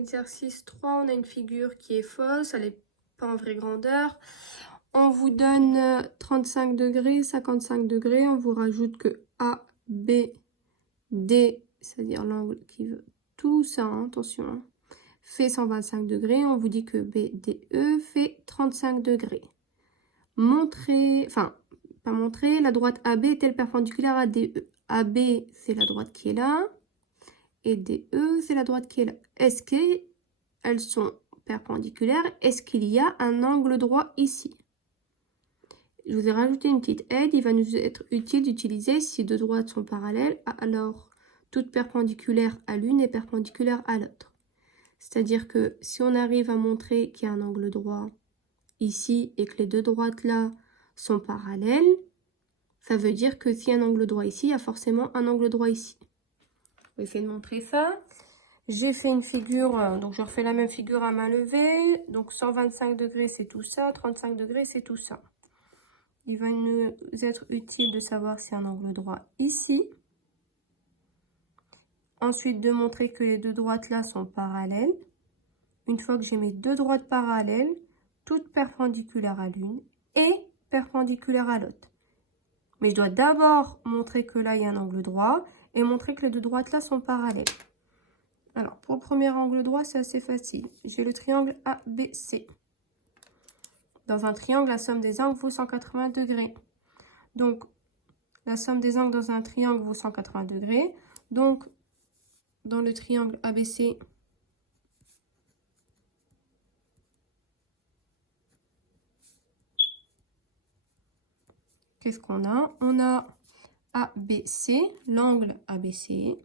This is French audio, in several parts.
exercice 3, on a une figure qui est fausse, elle n'est pas en vraie grandeur. On vous donne 35 degrés, 55 degrés, on vous rajoute que A, B, D, c'est-à-dire l'angle qui veut tout ça, hein, attention, hein, fait 125 degrés. On vous dit que BDE fait 35 degrés. Montrez, enfin, pas montrer, la droite AB est-elle perpendiculaire à DE? AB, c'est la droite qui est là. Et DE, c'est la droite qui est là. Est-ce qu'elles sont perpendiculaires? Est-ce qu'il y a un angle droit ici? Je vous ai rajouté une petite aide. Il va nous être utile d'utiliser si deux droites sont parallèles, alors toute perpendiculaire à l'une est perpendiculaire à l'autre. C'est-à-dire que si on arrive à montrer qu'il y a un angle droit ici et que les deux droites là sont parallèles, ça veut dire que s'il y a un angle droit ici, il y a forcément un angle droit ici. On va essayer de montrer ça. J'ai fait une figure, donc je refais la même figure à main levée. Donc 125 degrés, c'est tout ça. 35 degrés, c'est tout ça. Il va nous être utile de savoir s'il y a un angle droit ici. Ensuite, de montrer que les deux droites là sont parallèles. Une fois que j'ai mes deux droites parallèles, toutes perpendiculaires à l'une et perpendiculaires à l'autre. Mais je dois d'abord montrer que là, il y a un angle droit et montrer que les deux droites là sont parallèles. Alors, pour le premier angle droit, c'est assez facile. J'ai le triangle ABC. Dans un triangle, la somme des angles vaut 180 degrés. Donc, la somme des angles dans un triangle vaut 180 degrés. Donc, dans le triangle ABC, qu'est-ce qu'on a? On a ABC, l'angle ABC.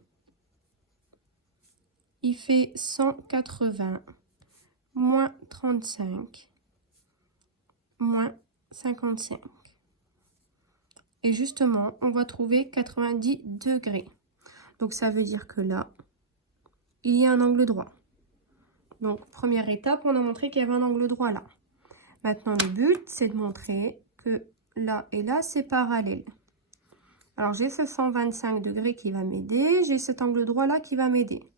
Il fait 180 moins 35 moins 55. Et justement, on va trouver 90 degrés. Donc, ça veut dire que là, il y a un angle droit. Donc, première étape, on a montré qu'il y avait un angle droit là. Maintenant, le but, c'est de montrer que là et là, c'est parallèle. Alors, j'ai ce 125 degrés qui va m'aider. J'ai cet angle droit là qui va m'aider.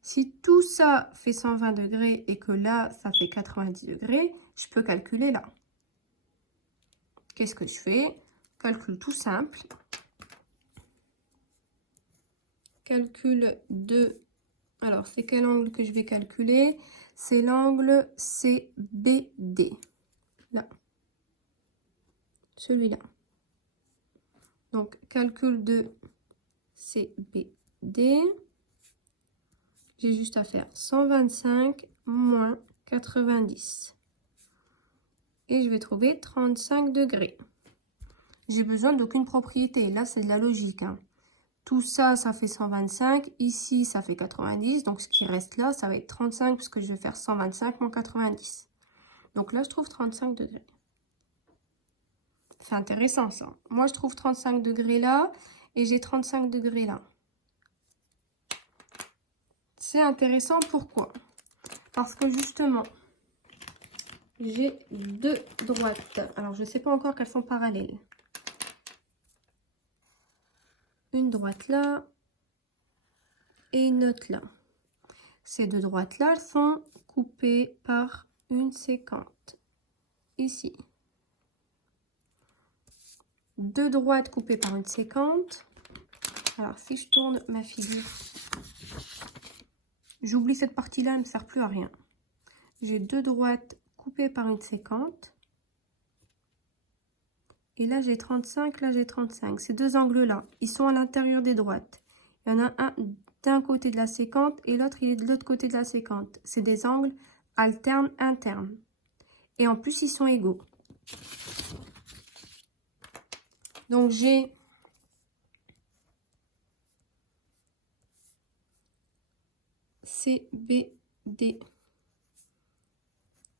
Si tout ça fait 120 degrés et que là, ça fait 90 degrés, je peux calculer là. Qu'est-ce que je fais? Calcul tout simple. Calcul de... Alors, c'est quel angle que je vais calculer? C'est l'angle CBD. Là. Celui-là. Donc, calcul de CBD. J'ai juste à faire 125 moins 90. Et je vais trouver 35 degrés. J'ai besoin d'aucune propriété. Là, c'est de la logique, hein. Tout ça, ça fait 125. Ici, ça fait 90. Donc, ce qui reste là, ça va être 35 puisque je vais faire 125 moins 90. Donc là, je trouve 35 degrés. C'est intéressant, ça. Moi, je trouve 35 degrés là et j'ai 35 degrés là. C'est intéressant, pourquoi? Parce que justement, j'ai deux droites. Alors, je ne sais pas encore qu'elles sont parallèles. Une droite là et une autre là. Ces deux droites là, elles sont coupées par une séquente. Ici. Deux droites coupées par une séquente. Alors, si je tourne ma figure, j'oublie cette partie-là, elle ne me sert plus à rien. J'ai deux droites coupées par une séquente. Et là, j'ai 35, là, j'ai 35. Ces deux angles-là, ils sont à l'intérieur des droites. Il y en a un d'un côté de la séquente et l'autre, il est de l'autre côté de la séquente. C'est des angles alternes internes. Et en plus, ils sont égaux. Donc, j'ai CBD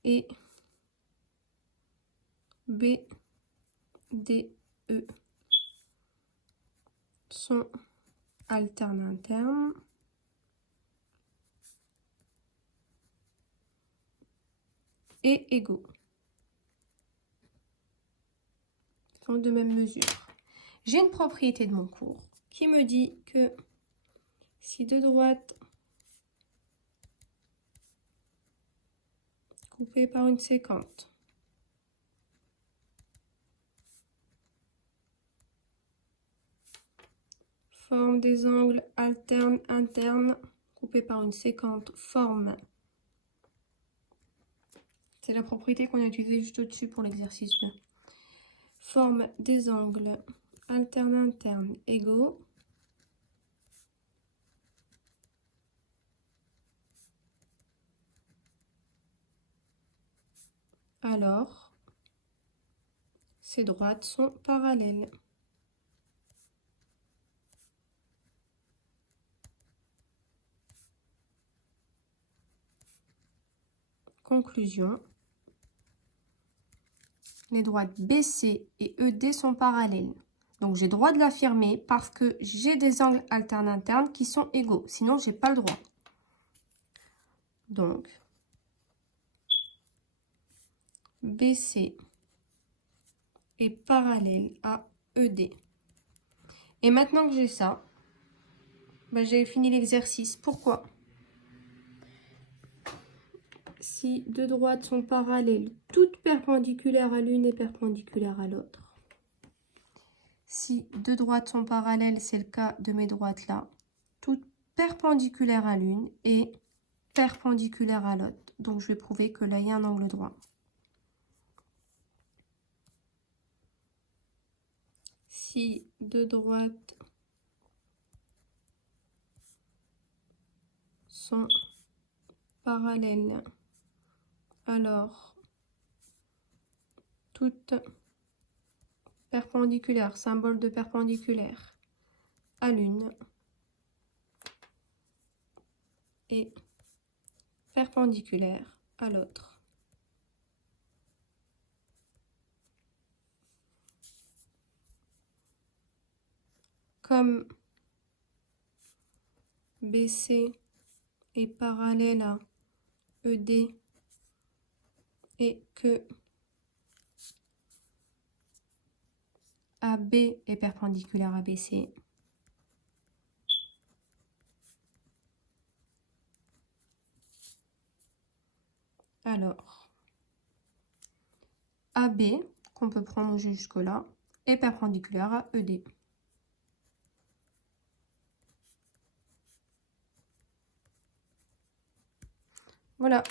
et BDE sont alternes internes. Et égaux. Sont de même mesure. J'ai une propriété de mon cours qui me dit que si deux droites coupé par une séquente. Forme des angles alternes internes, coupé par une séquente. Forme. C'est la propriété qu'on a utilisée juste au-dessus pour l'exercice 2. Forme des angles alternes internes égaux. Alors, ces droites sont parallèles. Conclusion. Les droites BC et ED sont parallèles. Donc, j'ai droit de l'affirmer parce que j'ai des angles alternes internes qui sont égaux. Sinon, je n'ai pas le droit. Donc, BC est parallèle à ED. Et maintenant que j'ai ça, j'ai fini l'exercice. Pourquoi? Si deux droites sont parallèles, toutes perpendiculaires à l'une et perpendiculaires à l'autre. Si deux droites sont parallèles, c'est le cas de mes droites là, toutes perpendiculaires à l'une et perpendiculaires à l'autre. Donc je vais prouver que là, il y a un angle droit. Si deux droites sont parallèles, alors toutes perpendiculaires, symbole de perpendiculaire, à l'une et perpendiculaire à l'autre. Comme BC est parallèle à ED et que AB est perpendiculaire à BC, alors AB, qu'on peut prolonger jusque-là, est perpendiculaire à ED. Voilà.